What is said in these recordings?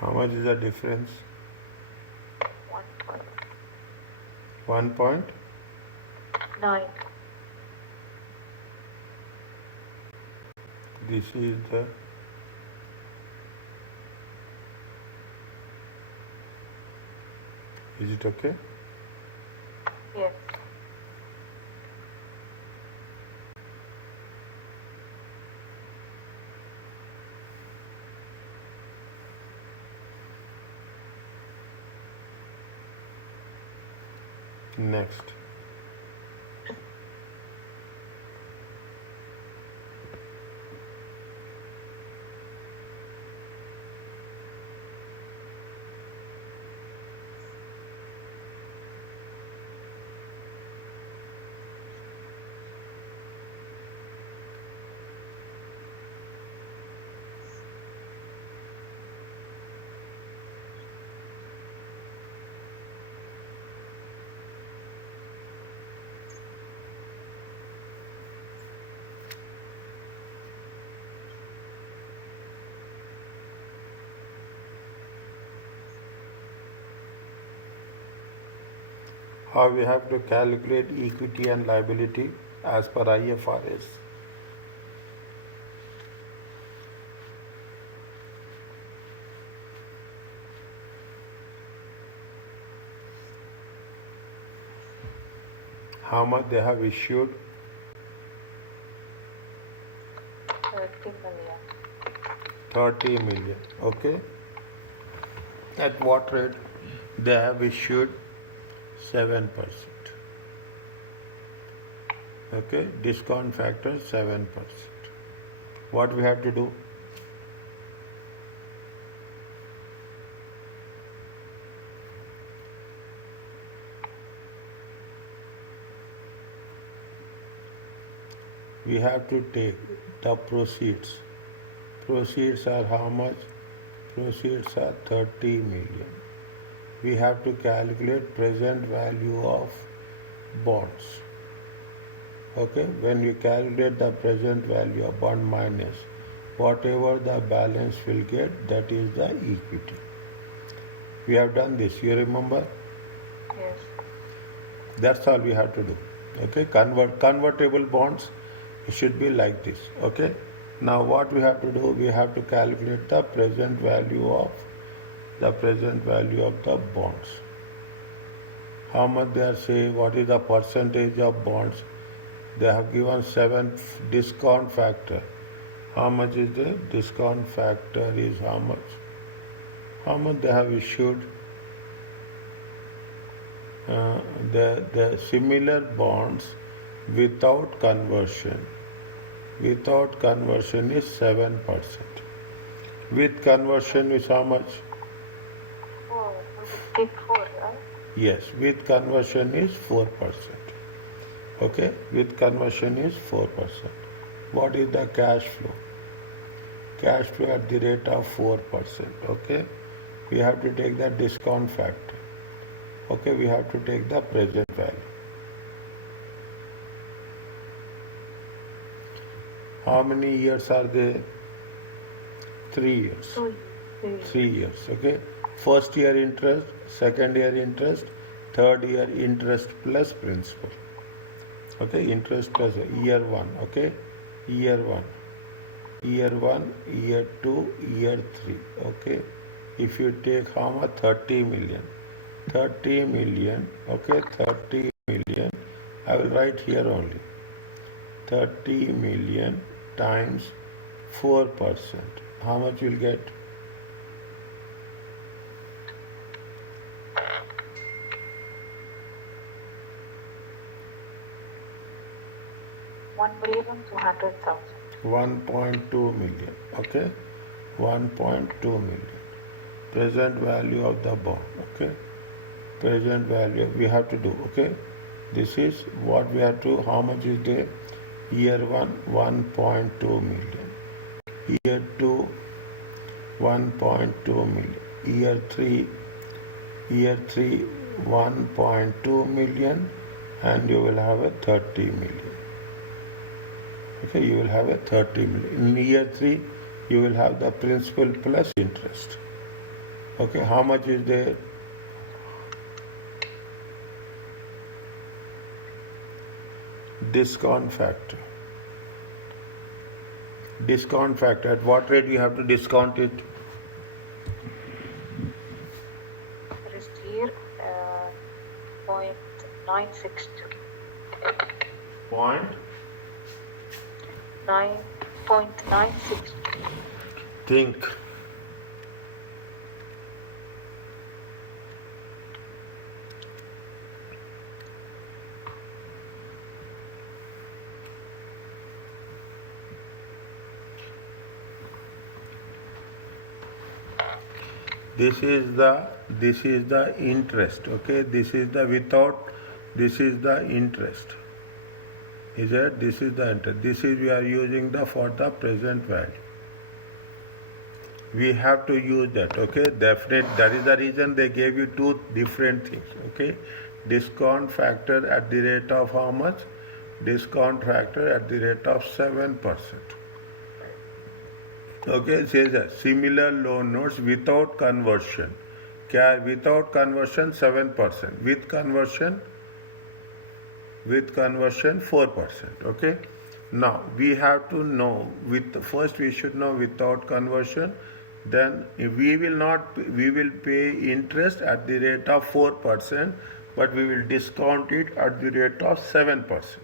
How much is the difference? 1.9. This is the Is it okay? Yes. Next. How we have to calculate equity and liability as per IFRS. How much they have issued? 30 million. 30 million. Okay. At what rate? They have issued 7%. Okay. Discount factor 7%. What we have to do? We have to take the proceeds. Proceeds are how much? Proceeds are 30 million. We have to calculate present value of bonds. Okay, when you calculate the present value of bond minus whatever the balance will get, that is the equity. We have done this, you remember? Yes. That's all we have to do. Okay, convertible bonds, it should be like this. Okay, now what we have to do, we have to calculate the present value of the bonds. How much they are saying, what is the percentage of bonds? They have given 7 discount factor. How much is the discount factor is how much? How much they have issued? The similar bonds without conversion. Without conversion is 7%. With conversion is how much? 4, right? Yes, with conversion is 4%. Okay, with conversion is 4%. What is the cash flow? Cash flow at the rate of 4%. Okay, we have to take the discount factor. Okay, we have to take the present value. How many years are there? 3 years. 3 years. Okay. First year interest, second year interest, third year interest plus principal. Okay, interest plus year 1. Okay, year 1, year 1, year 2, year 3. Okay, if you take how much? 30 million. 30 million. Okay, 30 million. I will write here only. 30 million times 4%. How much you will get? $1,200,000. 1.2 million. Okay, 1.2 million. Present value of the bond. Okay, present value we have to do. Okay, this is what we have to. How much is there? Year 1, 1.2 million. Year 2, 1.2 million. Year 3, 1.2 million, and you will have a 30 million. Okay, you will have a 30 million. In year 3, you will have the principal plus interest. Okay, how much is there? Discount factor. Discount factor. At what rate you have to discount it? This year, 0.962. Point? 9.962. Think. This is the interest. Okay, this is the without, this is the interest. Is it? This is the interest. This is we are using the for the present value. We have to use that. Okay, definite. That is the reason they gave you two different things. Okay, discount factor at the rate of how much? Discount factor at the rate of 7%. Okay, it says that similar loan notes without conversion. Without conversion 7%. With conversion 4%. Okay. Now we have to know first we should know without conversion. Then we will pay interest at the rate of 4%, but we will discount it at the rate of 7%.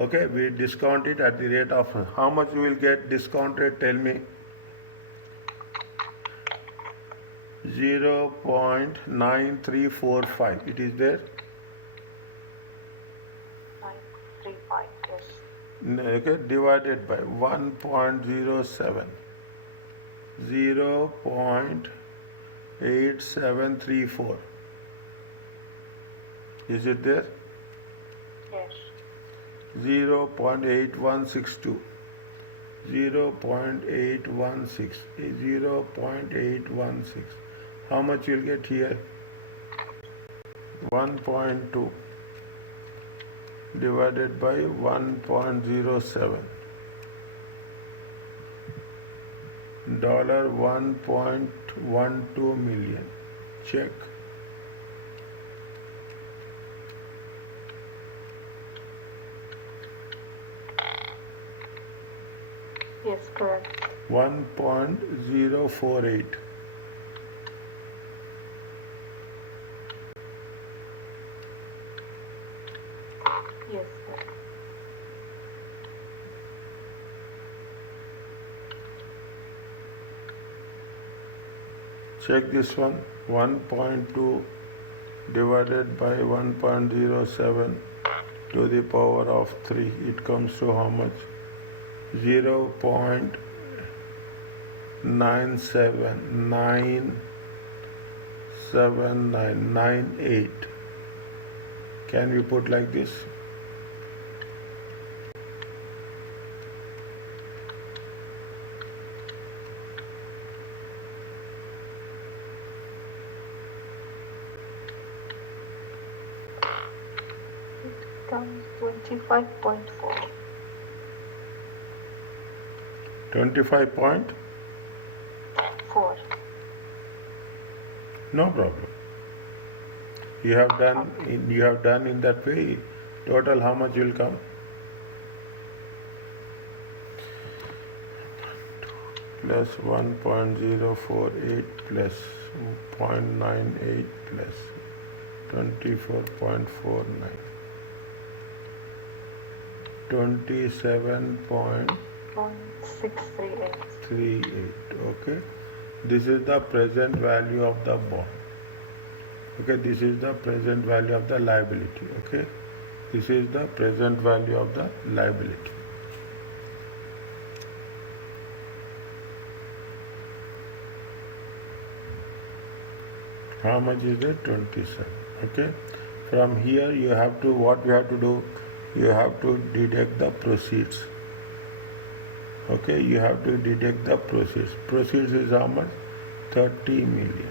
Okay, we discount it at the rate of how much you will get discounted? Tell me. 0.9345. It is there. 935. Yes. Okay, divided by 1.07. 0.8734. Is it there? Yes. 0.8162. 0.816. How much you'll get here? 1.2 divided by 1.07. $1.12 million. Check. Yes, correct. 1.048. Yes, sir. Check this one. 1.2 divided by 1.07 to the power of 3. It comes to how much? 0.97998. Can we put like this? It comes 25.4. 25 4. No problem. You have done in that way. Total how much will come? Plus 1.048 plus 0.98 plus 24.49. 27.38. Okay. This is the present value of the bond. Okay, this is the present value of the liability. Okay, this is the present value of the liability. How much is it? 27. Okay, from here you have to, what you have to do, you have to deduct the proceeds. Okay, you have to deduct the proceeds. Proceeds is how much? 30 million.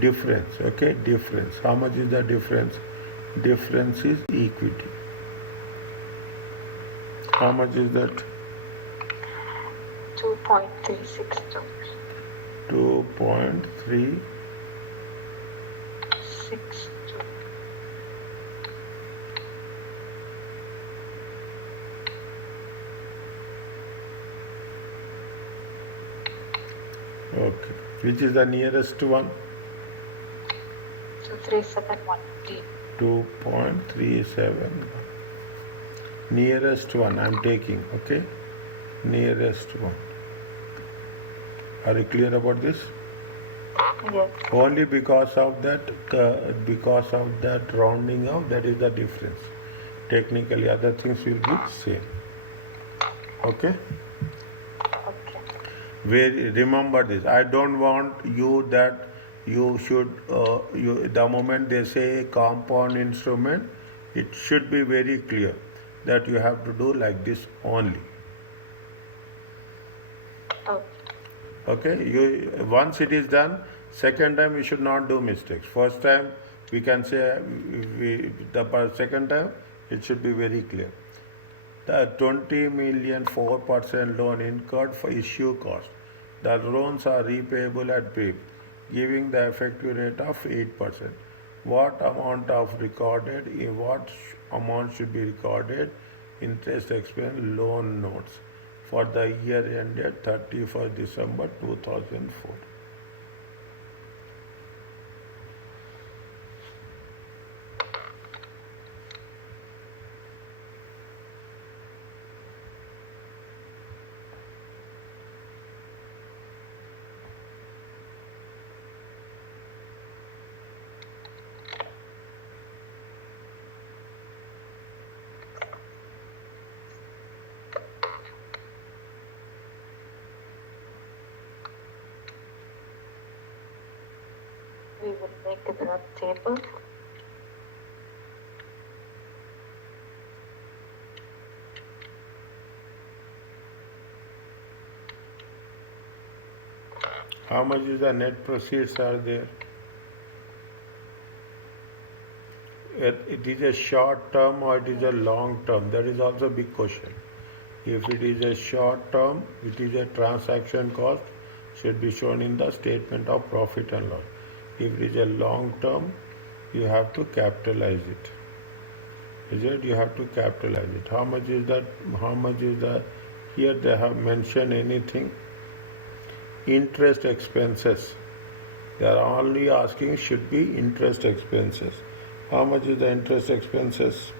Difference. Okay, difference. How much is the difference? Difference is equity. How much is that? 2.362. 2.3. 6. Okay. Which is the nearest one? So 371 D. 2.37. Nearest one I'm taking, okay? Nearest one. Are you clear about this? Yes. Only because of that rounding up, that is the difference. Technically, other things will be same. Okay? Okay. Remember this. I don't want you that you should, the moment they say compound instrument, it should be very clear that you have to do like this only. Okay. Okay, once it is done, second time you should not do mistakes. First time we can say, second time it should be very clear. The 20 million 4% loan incurred for issue cost. The loans are repayable at PIP, giving the effective rate of 8%. What amount should be recorded? Interest expense loan notes for the year ended 31st December 2004. We will make the table. How much is the net proceeds are there? It is a short term or it is a long term? That is also a big question. If it is a short term, it is a transaction cost, should be shown in the statement of profit and loss. If it is a long term, you have to capitalize it. Is it? You have to capitalize it. How much is that? How much is the? Here they have mentioned anything. Interest expenses. They are only asking should be interest expenses. How much is the interest expenses?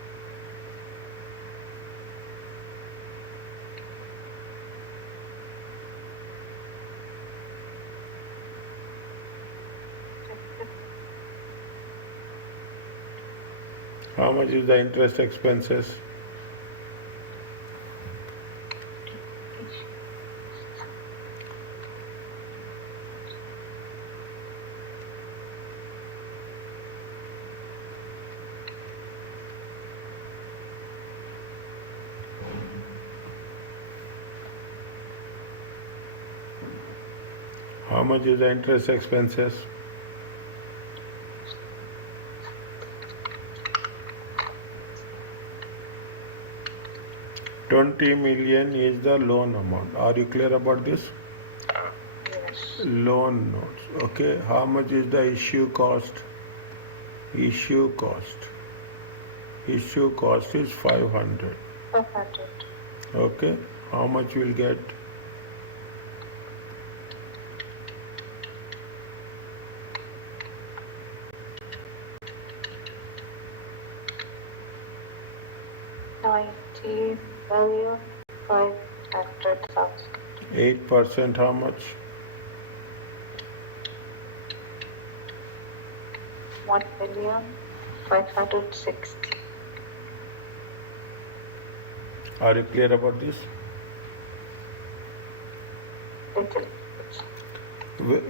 How much is the interest expenses? How much is the interest expenses? $20 million is the loan amount. Are you clear about this? Yes. Loan notes. Okay. How much is the issue cost? Issue cost. Issue cost is 500. 500. Okay. How much will get? $90,500,000. 8% how much? 1,560,000. Are you clear about this?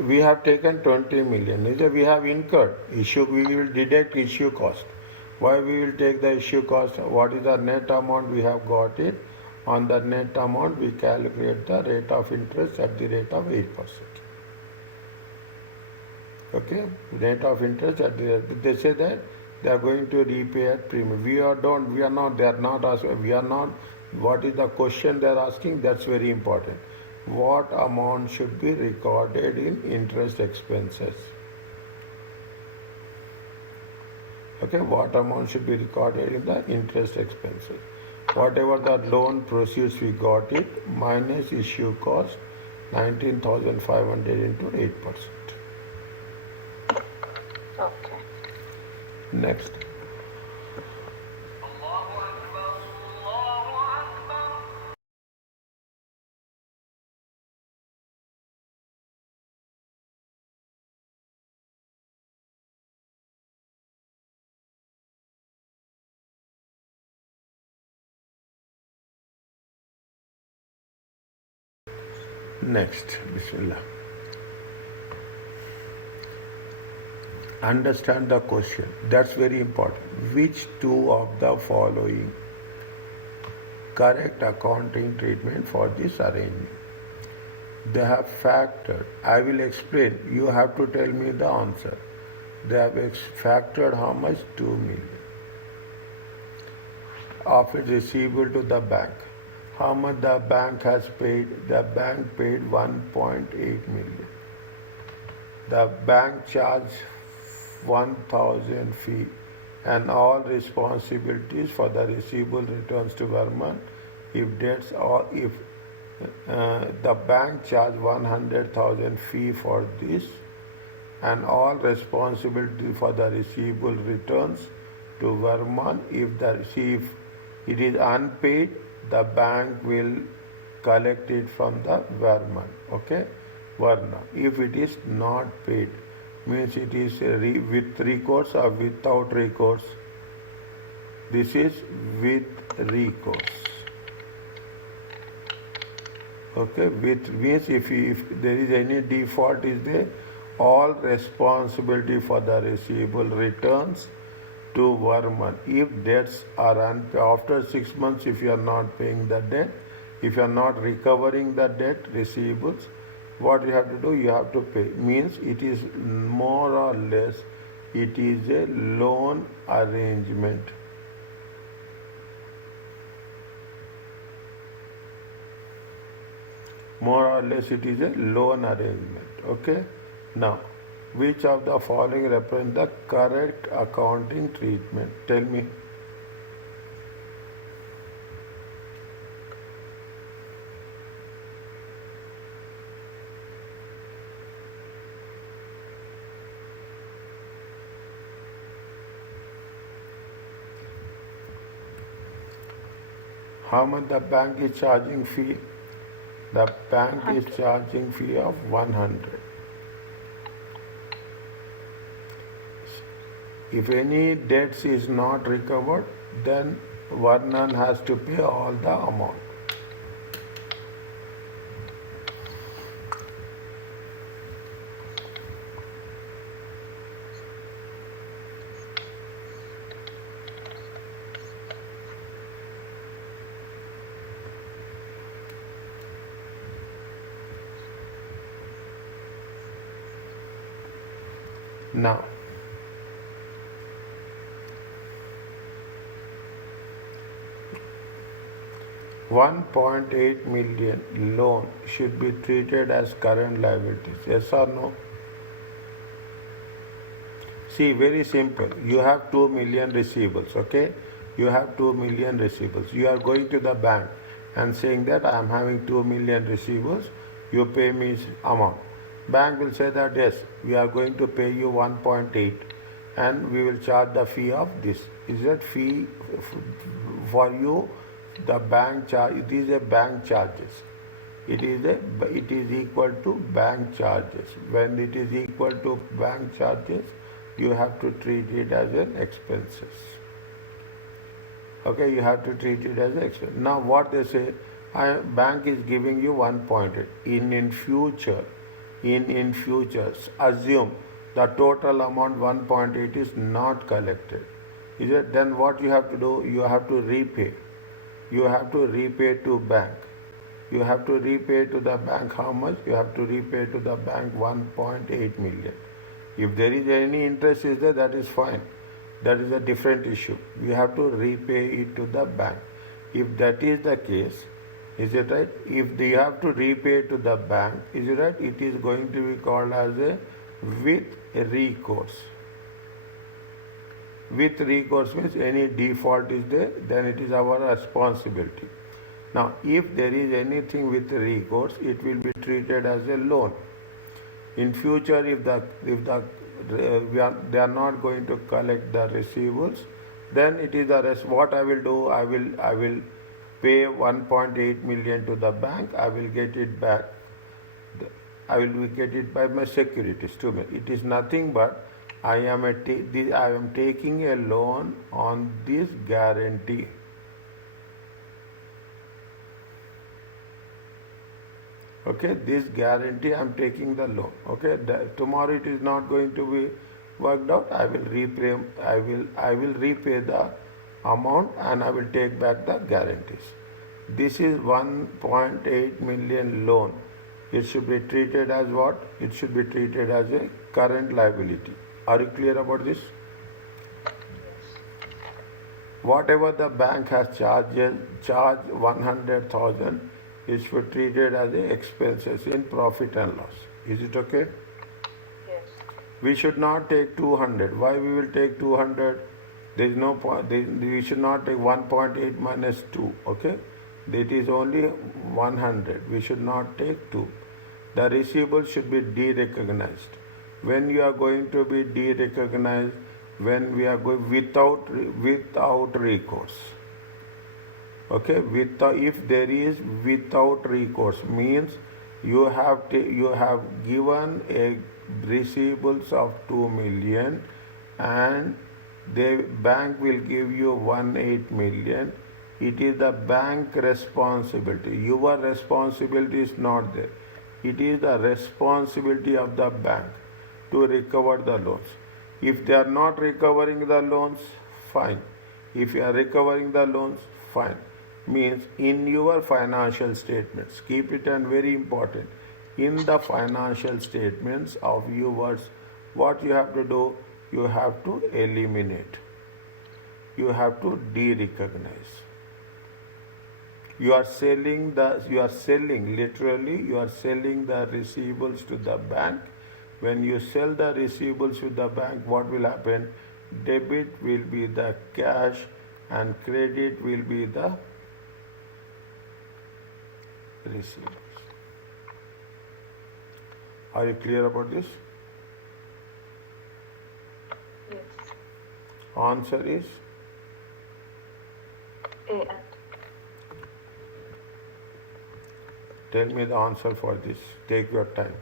We have taken 20 million. We have incurred issue. We will deduct issue cost. Why we will take the issue cost? What is the net amount we have got it? On the net amount, we calculate the rate of interest at the rate of 8%. Okay, rate of interest at the rate. They say that they are going to repay at premium. We are not. They are not asking. We are not. What is the question they are asking? That's very important. what amount should be recorded in interest expenses? Okay, what amount should be recorded in the interest expenses? Whatever the loan proceeds we got it minus issue cost 19,500 into 8%. Okay. Next. Next, Bismillah. Understand the question. That's very important. Which two of the following correct accounting treatment for this arrangement? They have factored. I will explain. You have to tell me the answer. They have factored how much? 2 million of it receivable to the bank. How much the bank has paid? The bank paid 1.8 million. The bank charged 1,000 fee and all responsibilities for the receivable returns to government. If debts or if the bank charged 100,000 fee for this and all responsibility for the receivable returns to government. If it is unpaid, the bank will collect it from the government. Okay, Varna. If it is not paid, means it is with recourse or without recourse. This is with recourse. Okay, with means if there is any default is there, all responsibility for the receivable returns to government. If debts are after 6 months, if you are not paying the debt, if you are not recovering the debt receivables, what you have to do? You have to pay. Means it is more or less, it is a loan arrangement. More or less it is a loan arrangement. Okay. Now, which of the following represent the correct accounting treatment? Tell me. How much the bank is charging fee? The bank is charging fee of 100. If any debts is not recovered, then Varnan has to pay all the amount. Now, $1.8 million loan should be treated as current liabilities. Yes or no? See, very simple. You have 2 million receivables, okay? You have 2 million receivables. You are going to the bank and saying that I am having 2 million receivables. You pay me amount. Bank will say that yes, we are going to pay you 1.8 and we will charge the fee of this. Is that fee for you? The bank charge, it is a bank charges. It is equal to bank charges. When it is equal to bank charges, you have to treat it as an expenses. Okay, you have to treat it as an expense. Now what they say, bank is giving you 1.8. In future, assume the total amount 1.8 is not collected. Is it? Then what you have to do? You have to repay. You have to repay to bank. You have to repay to the bank how much? You have to repay to the bank 1.8 million. If there is any interest is there, that is fine. That is a different issue. You have to repay it to the bank. If that is the case, Is it right? If they have to repay to the bank, is it right? It is going to be called as a with recourse. With recourse means any default is there, then it is our responsibility. Now, if there is anything with recourse, it will be treated as a loan. In future, if they are not going to collect the receivables, then it is what I will do. I will pay 1.8 million to the bank. I will get it back. I will get it by my securities to me. It is nothing but I am taking a loan on this guarantee. Okay, this guarantee I am taking the loan. Okay, tomorrow it is not going to be worked out. I will repay the amount and I will take back the guarantees. This is 1.8 million loan. It should be treated as what? It should be treated as a current liability. Are you clear about this? Whatever the bank has charged 100,000, it should be treated as a expenses in profit and loss. Is it okay? Yes. We should not take 200. Why we will take 200? There is no point. We should not take 1.8 minus 2. Okay? That is only 100. We should not take 2. The receivable should be de-recognized. When you are going to be de-recognized, when we are going without recourse. Okay, if there is without recourse means you have given a receivables of 2 million and the bank will give you 1.8 million. It is the bank responsibility. Your responsibility is not there. It is the responsibility of the bank to recover the loans. If they are not recovering the loans, fine. If you are recovering the loans, fine. Means in your financial statements, keep it and very important. In the financial statements of yours, what you have to do, you have to eliminate. You have to de-recognize. You are selling the receivables to the bank. When you sell the receivables to the bank, what will happen? Debit will be the cash and credit will be the receivables. Are you clear about this? Yes. Answer is A and tell me the answer for this. Take your time.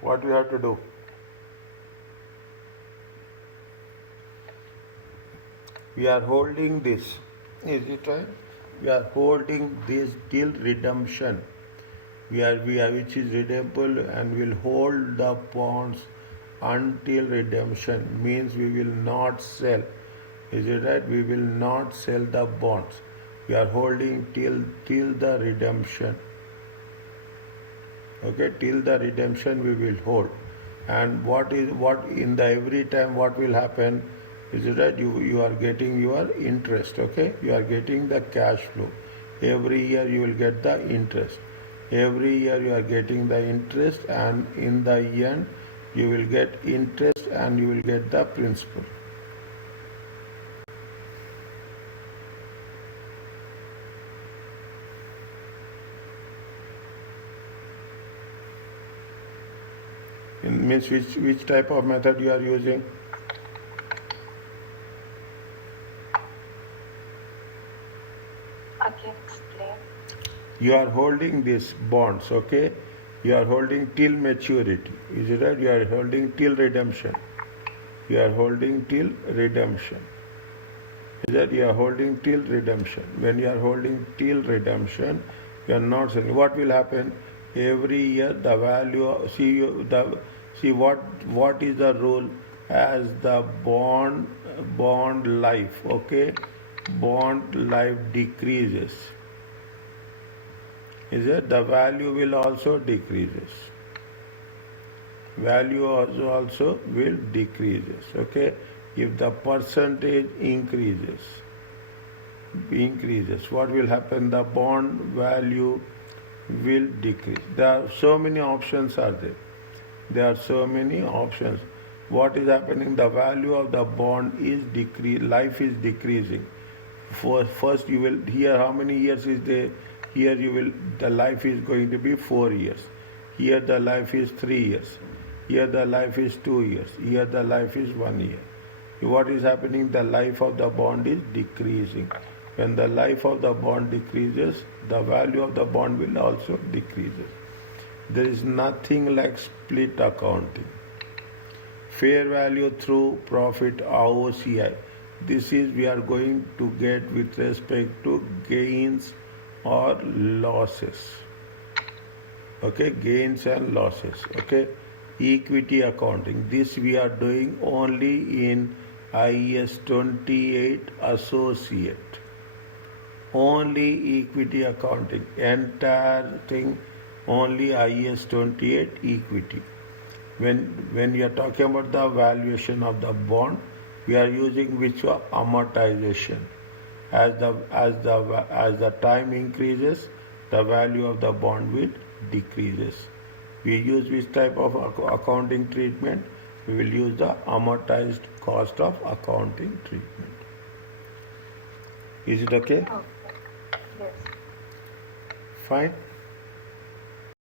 What we have to do? We are holding this. Is it right? We are holding this till redemption. We are which is redeemable, and will hold the bonds until redemption. Means we will not sell. Is it right? We will not sell the bonds. We are holding till the redemption. Okay, till the redemption we will hold. And what in the every time what will happen? Is it right? You are getting your interest. Okay, you are getting the cash flow. Every year you will get the interest. Every year you are getting the interest, and in the end you will get interest and you will get the principal. It means which type of method you are using? Again, explain. You are holding these bonds, okay? You are holding till maturity. Is it right? You are holding till redemption. You are holding till redemption. Is that you are holding till redemption? When you are holding till redemption, you are not selling. What will happen? Every year the value see what is the rule as the bond life, okay? Bond life decreases. Is it? The value will also decreases. Value also will decreases. Okay? If the percentage increases, what will happen? The bond value will decrease. There are so many options are there. There are so many options. What is happening? The value of the bond is life is decreasing. First you will, here how many years is there? Here the life is going to be 4 years. Here the life is 3 years. Here the life is 2 years. Here the life is 1 year. What is happening? The life of the bond is decreasing. When the life of the bond decreases, the value of the bond will also decreases. There is nothing like split accounting. Fair value through profit, AOCI. This is we are going to get with respect to gains or losses. Okay, gains and losses. Okay, equity accounting. This we are doing only in IAS 28 associate. Only equity accounting. Entire thing only IAS 28 equity. When you are talking about the valuation of the bond, we are using which one? Amortization. As the time increases, the value of the bond will decreases. We use which type of accounting treatment? We will use the amortized cost of accounting treatment. Is it okay? Okay. Yes. Fine.